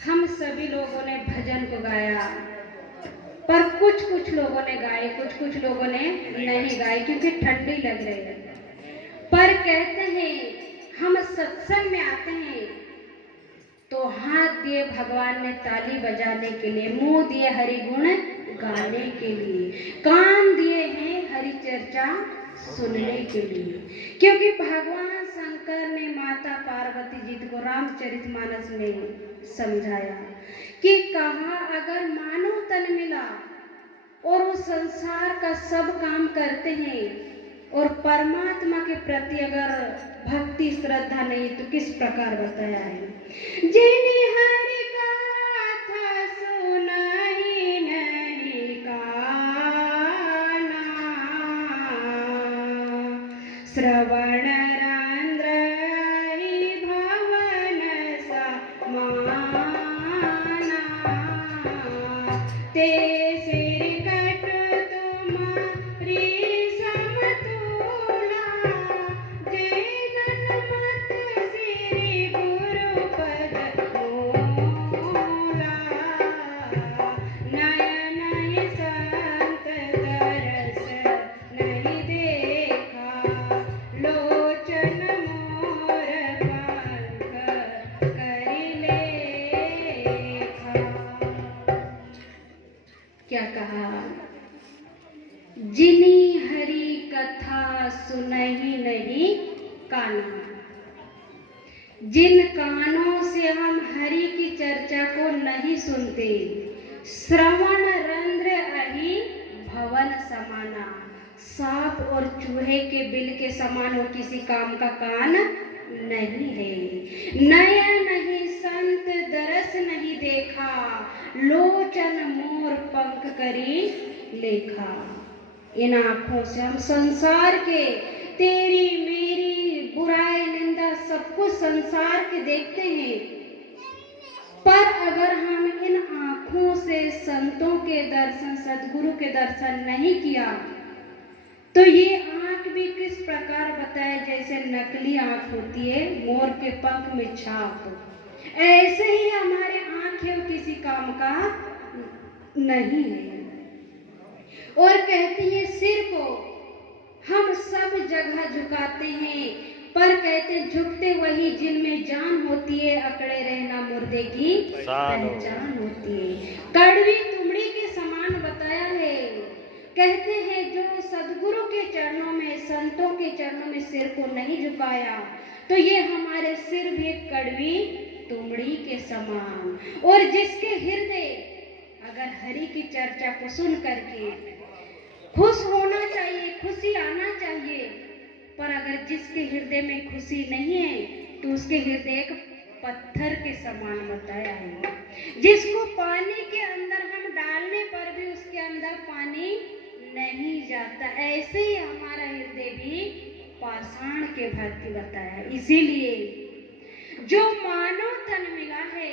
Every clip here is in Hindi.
हम सभी लोगों ने भजन को गाया, पर कुछ कुछ लोगों ने गाए, कुछ कुछ लोगों ने नहीं गाए क्योंकि ठंडी लग रही है। पर कहते हैं हम सत्संग में आते हैं तो हाथ दिए भगवान ने ताली बजाने के लिए, मुंह दिए हरि गुण गाने के लिए, कान दिए हैं हरि चर्चा सुनने के लिए। क्योंकि भगवान शंकर ने माता पार्वती जी को रामचरितमानस में समझाया कि कहा अगर मानव तन मिला और वो संसार का सब काम करते हैं और परमात्मा के प्रति अगर भक्ति श्रद्धा नहीं तो किस प्रकार बताया है। जिन्हें हरि कथा सुनाई नहीं काना, श्रवण रंध्र भवन समाना, ते सिर कट तुम्हारी समतुला, जय गणमत श्री गुरुपद मूला, नयन संत दरस नहीं देखा, लोचन मोर पंख करि लेखा। क्या कहा? जिन्हीं हरि कथा सुनहि नहीं काना। जिन कानों से हम हरि की चर्चा को नहीं सुनते, श्रवण रंध्र अहि भवन समाना, सांप और चूहे के बिल के समान वो किसी काम का कान नहीं है। नयन नहीं संत दरस नहीं देखा, लोचन मोर पंख करी लेखा। इन आंखों से हम संसार के तेरी मेरी बुराई निंदा सब कुछ संसार के देखते हैं, पर अगर हम इन आंखों से संतों के दर्शन सद्गुरु के दर्शन नहीं किया तो ये आंख भी किस प्रकार बताए जैसे नकली आंख होती है, मोर के पंख में छाप, ऐसे ही हमारे आंख है वो किसी काम का नहीं है। और कहती है सिर को हम सब जगह झुकाते हैं, पर कहते झुकते वही जिनमें जान होती है, अकड़े रहना मुर्दे की पहचान होती है। कड़वी तुमड़ी के समान बताया है। कहते हैं जो सद्गुरु के चरणों में संतों के चरणों में सिर को नहीं झुकाया तो ये हमारे सिर भी एक कड़वी तुमड़ी के समान। और जिसके हृदय अगर हरि की चर्चा को सुन करके खुश होना चाहिए, खुशी आना चाहिए, पर अगर जिसके हृदय में खुशी नहीं है तो उसके हृदय एक पत्थर के समान बताया है, जिसको पानी के अंदर हम डालने पर भी उसके अंदर पानी नहीं जाता, ऐसे ही हमारा हृदय भी पाषाण के भांति बताया है। इसीलिए जो मानव तन मिला है,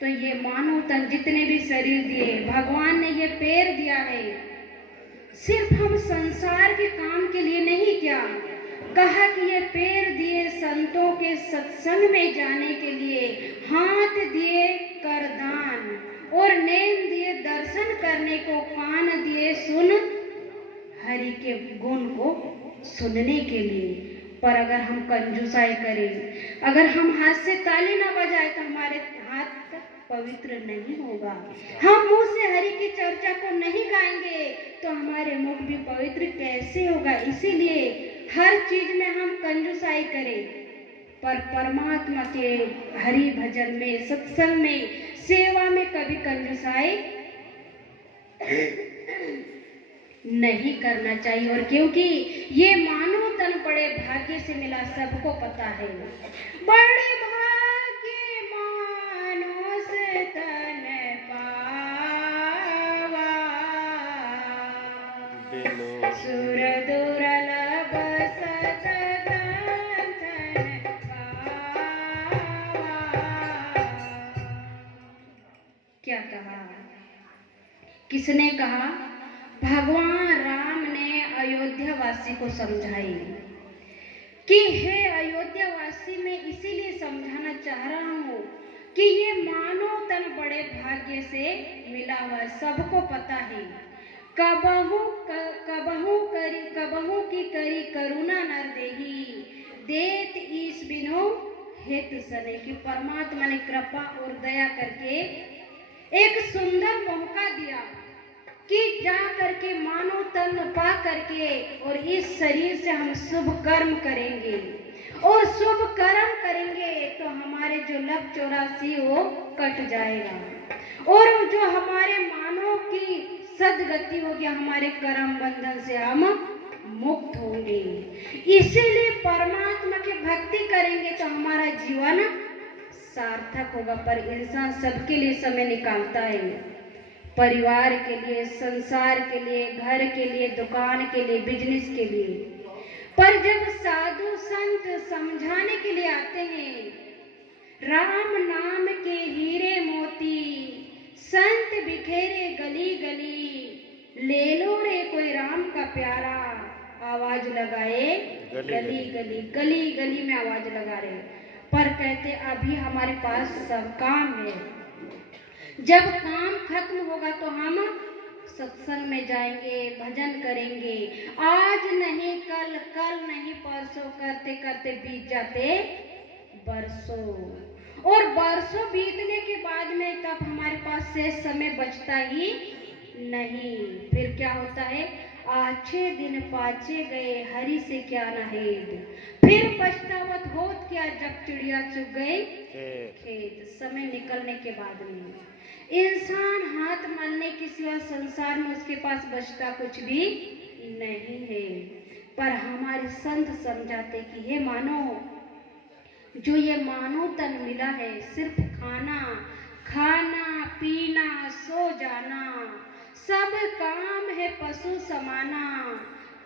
तो ये मानव तन जितने भी शरीर दिए, भगवान ने ये पैर दिया है, सिर्फ हम संसार के काम के लिए नहीं, क्या कहा कि ये पैर दिए संतों के सत्संग में जाने के लिए, हाथ दिए करदान और नेम दिए दर्शन करने को, कान दिए सुन हरि के गुण को सुनने के लिए। पर अगर हम कंजूसाई करें, अगर हम हाथ से ताली ना बजाए, तो हमारे हाथ पवित्र नहीं होगा। हम मुंह से हरि की चर्चा को नहीं गाएंगे, तो हमारे मुख भी पवित्र कैसे होगा। इसीलिए हर चीज में हम कंजूसाई करें, पर परमात्मा के हरि भजन में, सत्संग में, सेवा में कभी कंजूसाई नहीं करना चाहिए। और क्योंकि ये मानव तन बड़े भाग्य से मिला, सबको पता है, बड़े भाग्य मानो से तन पावा, सुर दुर्लभ सत ग्रंथन पावा। क्या कहा, किसने कहा? भगवान राम ने अयोध्या वासी को समझाई कि हे अयोध्या वासी, मैं इसीलिए समझाना चाह रहा हूँ कि ये मानव तन बड़े भाग्य से मिला हुआ, सबको पता है। कबहू की करी करुणा नर देही, देत ईश बिनो हेतु सने, कि परमात्मा ने कृपा और दया करके एक सुंदर मौका दिया कि जा करके मानव तन पा करके और इस शरीर से हम शुभ कर्म करेंगे, और शुभ कर्म करेंगे तो हमारे जो लव 84 वो कट जाएगा, और जो हमारे मानव की सदगति होगी, हमारे कर्म बंधन से हम मुक्त होंगे। इसीलिए परमात्मा की भक्ति करेंगे तो हमारा जीवन सार्थक होगा। पर इंसान सबके लिए समय निकालता है, परिवार के लिए, संसार के लिए, घर के लिए, दुकान के लिए, बिजनेस के लिए। पर जब साधु संत समझाने के लिए आते हैं, राम नाम के हीरे मोती, संत बिखेरे गली गली, ले लो रे कोई राम का प्यारा, आवाज लगाए गली गली, गली गली में आवाज लगा रहे। पर कहते अभी हमारे पास सब काम है, जब काम खत्म होगा तो हम सत्संग में जाएंगे, भजन करेंगे। आज नहीं कल, कल नहीं परसों, करते करते बीत जाते बरसों, और बरसों बीतने के बाद में तब हमारे पास शेष समय बचता ही नहीं। फिर क्या होता है? आछे दिन पाछे गए, हरि से क्या नहेद, फिर पछतावत होत क्या, जब चिड़िया चुग गए खेत। समय निकलने के बाद में इंसान हाथ मलने के सिवा संसार में उसके पास बचता कुछ भी नहीं है। पर हमारे संत समझाते कि हे मानो, जो ये मानव तन मिला है, सिर्फ खाना खाना पीना सो जाना, सब काम है पशु समाना,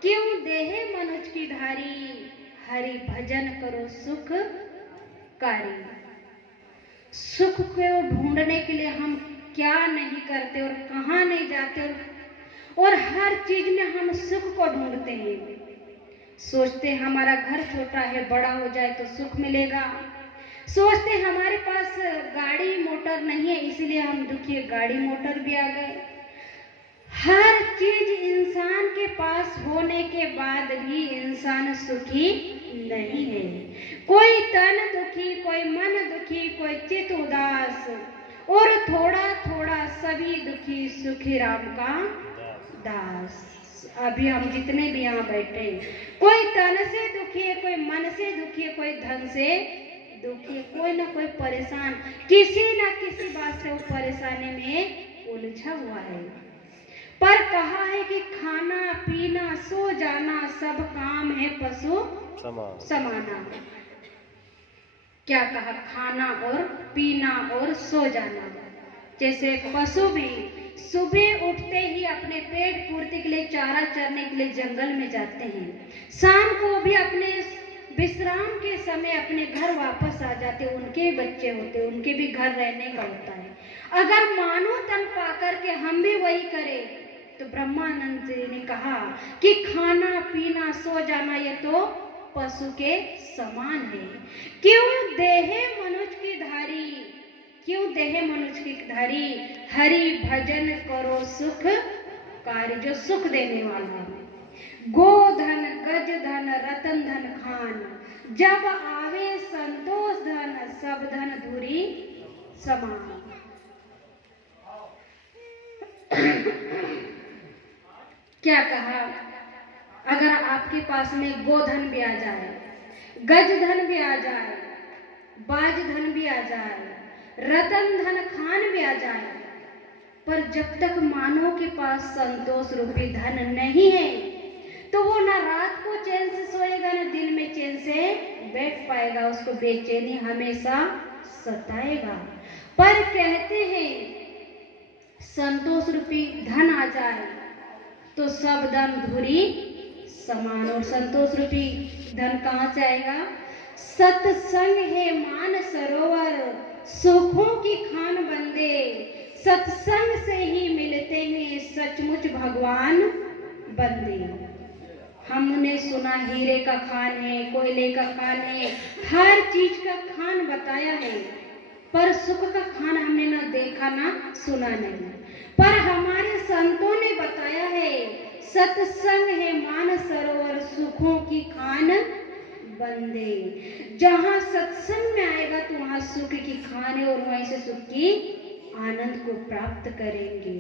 क्यों देहे मनुष्य की धारी, हरि भजन करो सुख कारी। सुख को ढूंढने के लिए हम क्या नहीं करते और कहाँ नहीं जाते, और हर चीज में हम सुख को ढूंढते हैं। सोचते हमारा घर छोटा है, बड़ा हो जाए तो सुख मिलेगा। सोचते हमारे पास गाड़ी मोटर नहीं है, इसलिए हम दुखी है, गाड़ी मोटर भी आ गए। हर चीज इंसान के पास होने के बाद भी इंसान सुखी नहीं है। कोई तन दुखी, कोई मन दुखी, कोई चित उदास, और थोड़ा थोड़ा सभी दुखी, सुखी राम का दास। अभी हम जितने भी यहाँ बैठे, कोई तन से दुखी है, कोई मन से दुखी है, कोई धन से दुखी है, कोई ना कोई परेशान, किसी ना किसी बात से वो परेशानी में उलझा हुआ है। पर कहा है कि खाना पीना सो जाना, सब काम है पशु समाना। क्या कहा? खाना और पीना और सो जाना। जैसे पशु भी सुबह उठते ही अपने पेट पूर्ति के लिए चारा चरने के लिए जंगल में जाते हैं, शाम को भी अपने विश्राम के समय अपने घर वापस आ जाते। उनके बच्चे होते, उनके भी घर रहने का होता है। अगर मानव तन पाकर के हम भी वही करें तो ब्रह्मानंद जी ने कहा कि खाना पीना सो जाना ये तो पशु के समान है। क्यों देहे मनुष्य की धारी, क्यों देहे मनुष्य की धारी, हरि भजन करो सुख कार्य, जो सुख देने वाला है। गोधन गज धन रतन धन खान, जब आवे संतोष धन, सब धन धुरी समान। क्या कहा? अगर आपके पास में गोधन भी आ जाए, गज धन भी आ जाए, बाज धन भी आ जाए, रतन धन खान भी आ जाए, पर जब तक मानव के पास संतोष रूपी धन नहीं है तो वो ना रात को चैन से सोएगा ना दिन में चैन से बैठ पाएगा। उसको बेचैनी हमेशा सताएगा। पर कहते हैं संतोष रूपी धन आ जाए तो सब धन धुरी समान। और संतोष रूपी धन कहाँ से आएगा? सत्संग है मान सरोवर, सुखों की खान बंदे, सत्संग से ही मिलते हैं सचमुच भगवान बंदे। हमने सुना हीरे का खान है, कोयले का खान है, हर चीज का खान बताया है, पर सुख का खान हमने ना देखा ना सुना नहीं। पर हमारे संतों ने बताया है सत्संग है मान सरोवर, सुखों की खान बंदे। जहाँ सत्संग में आएगा तो वहाँ सुख की खान है और वहीं से सुख की आनंद को प्राप्त करेंगे।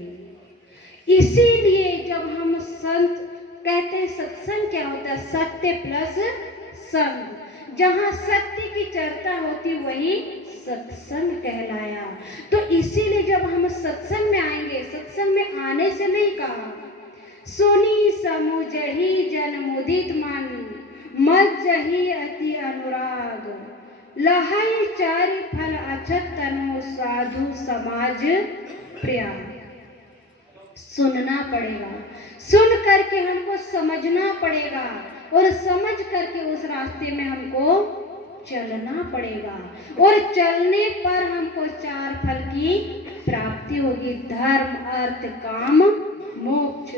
इसीलिए जब हम संत कहते हैं सत्संग क्या होता है? सत्य प्लस संग। जहाँ सत्य की चर्चा होती वही सत्संग कहलाया। तो इसीलिए जब हम सत्संग में आएंगे, सत्संग में आने से नहीं कहा सुनी समुझही जन मुदित मन, मज्जही अति अनुराग, लहई चारि फल अछत तनु, साधु समाज प्रिया। सुनना पड़ेगा, सुन करके हमको समझना पड़ेगा और समझ करके उस रास्ते में हमको चलना पड़ेगा। और चलने पर हमको चार फल की प्राप्ति होगी, धर्म अर्थ काम मोक्ष।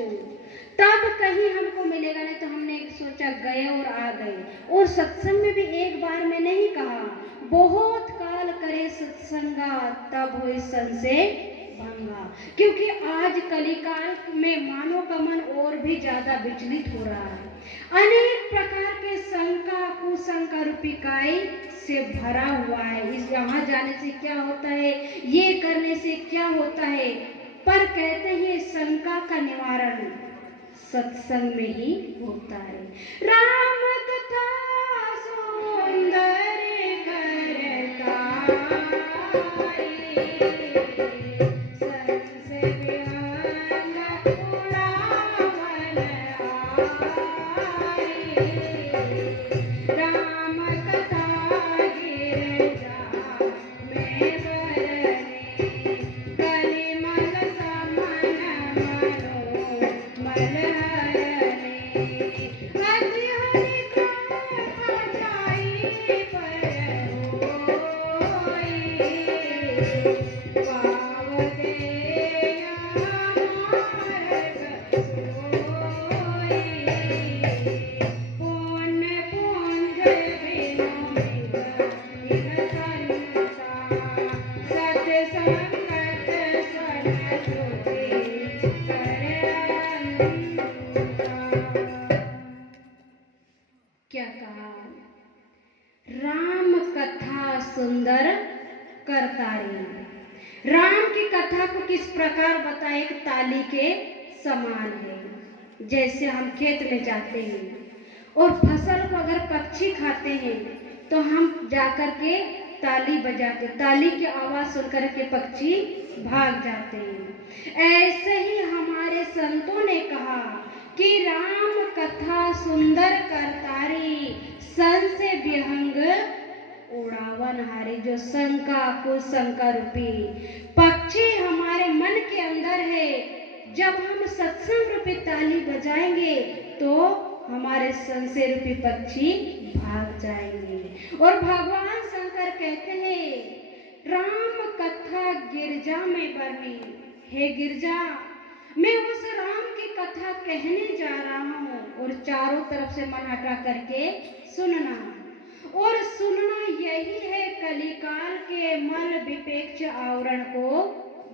तब कहीं हमको मिलेगा, नहीं तो हमने सोचा गए और आ गए। और सत्संग में भी एक बार में नहीं कहा, बहुत काल करे सत्संगा तब हुई संशय भंगा। क्योंकि आज कलिकाल में मानव का मन और भी ज्यादा विचलित हो रहा है। अनेक प्रकार के शंका कुशंका रूपी काय से भरा हुआ है। इस यहाँ जाने से क्या होता है, ये करने से क्या होता है। पर कहते हैं शंका का निवारण सत्संग में ही होता है। राम कथा सुंदर सुंदर करतारी। राम की कथा को किस प्रकार बताए? एक ताली के समान है। जैसे हम खेत में जाते हैं और फसल को अगर पक्षी खाते हैं तो हम जाकर के ताली बजाते, ताली की आवाज सुनकर के पक्षी भाग जाते हैं। ऐसे ही हमारे संतों ने कहा कि राम कथा सुंदर करतारी, सन से विहंग उड़ावन हारे जो शंका कुशंका रूपी पक्षी हमारे मन के अंदर है। जब हम सत्संग रूपी ताली बजाएंगे तो हमारे संशय रूपी पक्षी भाग जाएंगे। और भगवान शंकर कहते हैं राम कथा गिरजा में बरनी। हे गिरजा, मैं उस राम की कथा कहने जा रहा हूँ और चारों तरफ से मन हटा करके सुनना। और सुनना यही है कलिकाल के मल विपेक्ष आवरण को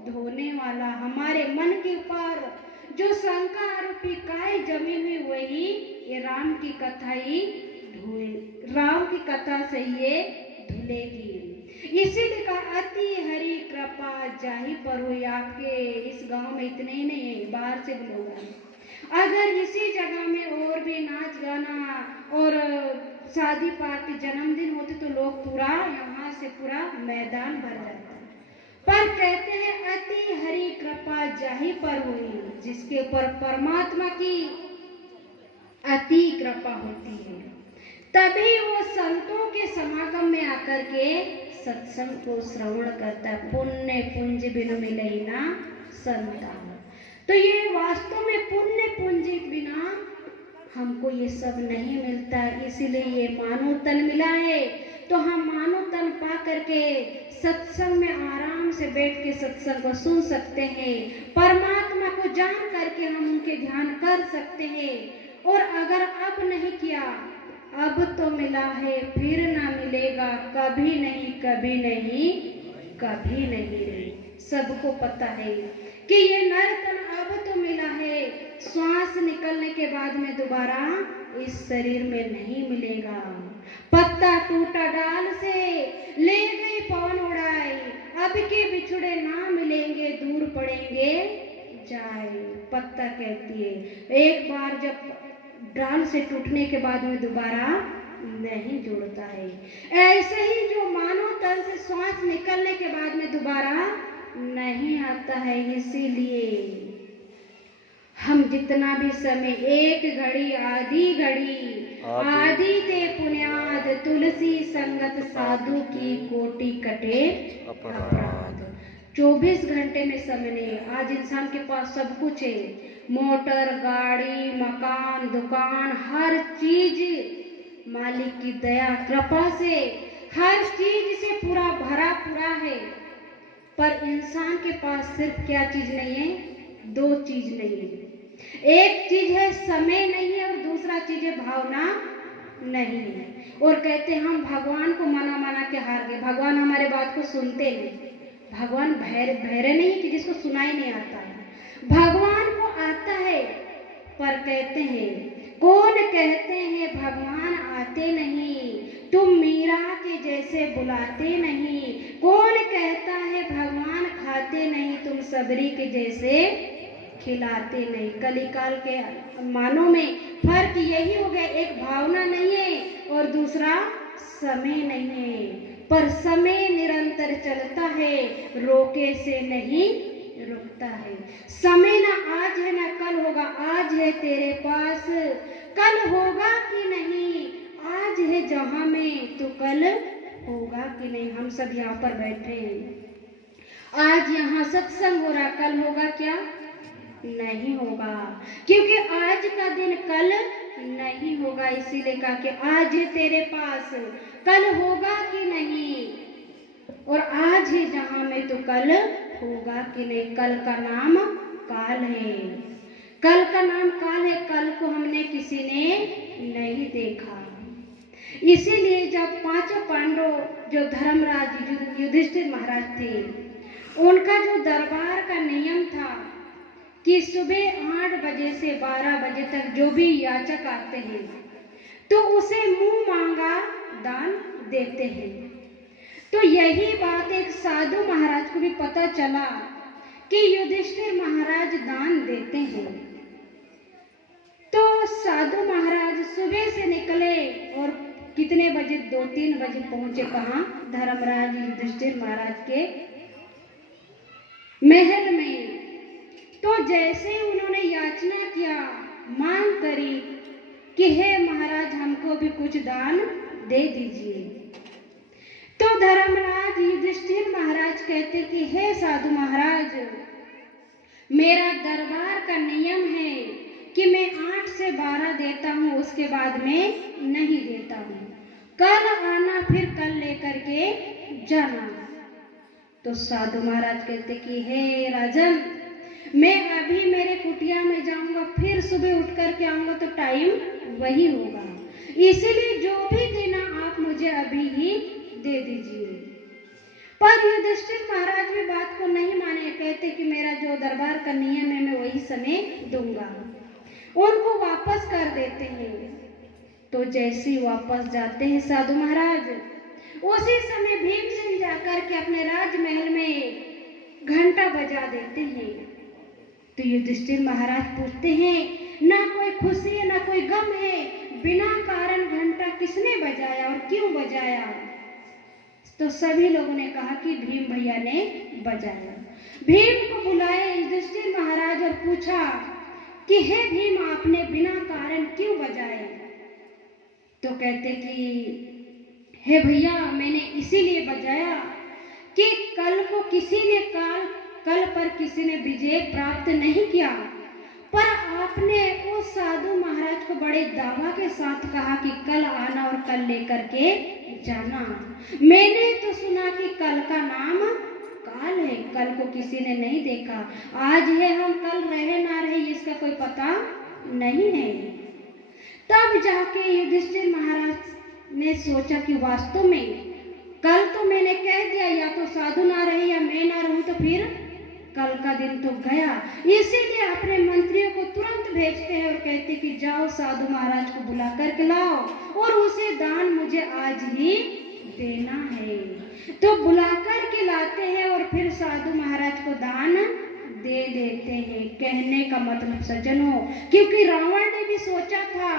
धोने वाला। हमारे मन के ऊपर जो शंका आरोपी काय जमी हुई वही ये राम की कथा ही धोए, राम की कथा से ये धुलेगी। इसीलिए कहा अति हरि कृपा जाहि पर हुई। आपके इस गांव में इतने ही नहीं है, बाहर से भी लोग आए। अगर इसी जगह में और भी नाच गाना और शादी पार्टी जन्मदिन होते तो लोग पूरा यहाँ से पूरा मैदान भर जाता। पर कहते हैं अति हरि कृपा जाहि पर हुई, जिसके ऊपर परमात्मा की अति कृपा होती है तभी वो संतों के समागम में आकर के सत्संग को श्रवण करता है। पुण्य पुंज बिनु मिले ना संता। तो ये वास्तव में पुण्य पुंज बिना हमको ये सब नहीं मिलता, इसीलिए ये मानव तन मिला है। तो हम मानव तन पा करके सत्संग में आराम से बैठ के सत्संग को सुन सकते हैं, परमात्मा को जान करके हम उनके ध्यान कर सकते हैं। और अगर अब नहीं किया, अब तो मिला है फिर ना मिलेगा, कभी नहीं कभी नहीं कभी नहीं। सबको पता है कि ये नर तन अब तो मिला है, श्वास निकलने के बाद में दोबारा इस शरीर में नहीं मिलेगा। पत्ता टूटा डाल से ले गई पवन उड़ाई, अब के बिछुड़े ना मिलेंगे दूर पड़ेंगे जाए। पत्ता कहती है एक बार जब डाल से टूटने के बाद में दोबारा नहीं जुड़ता है। ऐसे ही जो मानव तन से श्वास निकलने के बाद में दोबारा नहीं आता है। इसीलिए हम जितना भी समय एक घड़ी आदि ते पुण्याद तुलसी संगत साधु की कोटि कटे अपराध। 24 घंटे में समय नहीं। आज इंसान के पास सब कुछ है, मोटर गाड़ी मकान दुकान, हर चीज मालिक की दया कृपा से हर चीज से पूरा भरा पूरा है। पर इंसान के पास सिर्फ क्या चीज नहीं है? 2 चीज नहीं है। एक चीज है समय नहीं है और दूसरा चीज है भावना नहीं है। और कहते हैं हम भगवान को मना के हार गए, भगवान हमारे बात को सुनते नहीं। भगवान बहरे नहीं है कि जिसको सुनाई नहीं आता है, भगवान को आता है। पर कहते हैं कौन कहते हैं भगवान आते नहीं, तुम मीरा के जैसे बुलाते नहीं। कौन कहता है भगवान खाते नहीं, तुम सबरी के जैसे खिलाते नहीं। कलिकाल के मानों में फर्क यही हो गया, एक भावना नहीं है और दूसरा समय नहीं है। पर समय निरंतर चलता है, रोके से नहीं रुकता है। समय ना आज है ना कल होगा, आज है तेरे पास कल होगा कि नहीं, आज है जहां में तो कल होगा कि नहीं। हम सब यहाँ पर बैठे हैं, आज यहाँ सत्संग हो रहा, कल होगा क्या? नहीं होगा, क्योंकि आज का दिन कल नहीं होगा। इसीलिए कहा कि आज है तेरे पास कल होगा कि नहीं, और आज है जहां में तो कल होगा कि नहीं। कल का नाम काल है, कल का नाम काल है। कल को हमने किसी ने नहीं देखा। इसीलिए जब 5 पांडव जो धर्मराज युधिष्ठिर महाराज थे, उनका जो दरबार का नियम था कि सुबह 8 बजे से 12 बजे तक जो भी याचक आते हैं तो उसे मुंह मांगा दान देते हैं। तो यही बात एक साधु महाराज को भी पता चला कि युधिष्ठिर महाराज दान देते हैं। तो साधु महाराज सुबह से निकले और कितने बजे? 2-3 बजे पहुंचे। कहाँ? धर्मराज युधिष्ठिर महाराज के महल में। तो जैसे उन्होंने याचना किया, मांग करी कि हे महाराज हमको भी कुछ दान दे दीजिए, धर्मराज युधिष्ठिर महाराज कहते कि हे साधु महाराज, मेरा दरबार का नियम है कि मैं 8 से 12 देता हूँ, उसके बाद में नहीं देता हूँ। कल आना, फिर कल लेकर के जाना। तो साधु महाराज कहते कि हे राजन, मैं अभी मेरे कुटिया में जाऊंगा, फिर सुबह उठ कर के आऊंगा तो टाइम वही होगा, इसीलिए जो भी देना आप मुझे अभी ही दे दीजिए। पर युधिष्ठिर महाराज भी बात को नहीं माने, कहते कि मेरा जो दरबार का नियम है मैं वही समय दूंगा। उनको वापस कर देते हैं। तो जैसे ही वापस जाते हैं साधु महाराज, उसी समय भीमसेन जाकर के अपने राजमहल में घंटा बजा देते हैं। तो युधिष्ठिर महाराज पूछते हैं, ना कोई खुशी है ना कोई गम है, बिना कारण घंटा किसने बजाया और क्यों बजाया? तो सभी लोगों ने कहा कि भीम भैया ने बजाया। भीम को बुलाए युधिष्ठिर महाराज और पूछा कि हे भीम, आपने बिना कारण क्यों बजाया? तो कहते कि हे भैया, मैंने इसीलिए बजाया कि कल पर किसी ने विजय प्राप्त नहीं किया, पर आपने उस साधु महाराज को बड़े दावा के साथ कहा कि कल आना और कल लेकर के जाना। मैंने तो सुना कि कल का नाम काल है, कल को किसी ने नहीं देखा। आज है हम, कल रहे ना रहे इसका कोई पता नहीं है। तब जाके युधिष्ठिर महाराज ने सोचा कि वास्तव में कल तो मैंने कह दिया, या तो साधु ना रहे या मैं ना रहूं, तो फिर कल का दिन तो गया। इसीलिए अपने मंत्रियों को तुरंत भेजते हैं और कहते कि जाओ साधु महाराज को बुला करके लाओ और उसे दान मुझे आज ही देना है। तो बुला करके लाते हैं और फिर साधु महाराज को दान दे देते हैं। कहने का मतलब सज्जनों, क्योंकि रावण ने भी सोचा था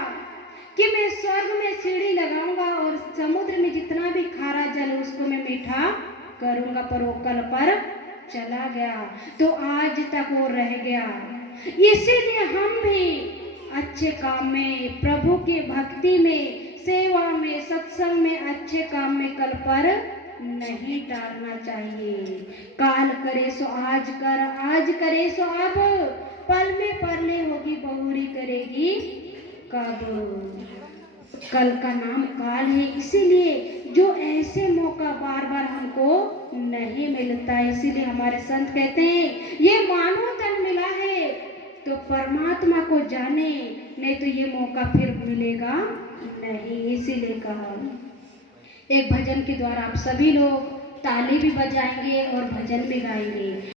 कि मैं स्वर्ग में सीढ़ी लगाऊंगा और समुद्र में जितना भी खारा जल उसको मैं मीठा करूंगा, पर वो कल पर चला गया, तो आज तक वो रह गया। इसीलिए हम भी अच्छे काम में, प्रभु की भक्ति में, सेवा में, सत्संग में, अच्छे काम में कल पर नहीं टालना चाहिए। काल करे सो आज कर, आज करे सो अब, पल में परले होगी बहुरी करेगी कब। कल का नाम काल है, इसीलिए जो ऐसे मौका बार बार हमको नहीं मिलता, इसीलिए हमारे संत कहते हैं ये मानव तन मिला है तो परमात्मा को जाने, नहीं तो ये मौका फिर मिलेगा नहीं। इसीलिए कहा। एक भजन के द्वारा आप सभी लोग ताली भी बजाएंगे और भजन भी गाएंगे।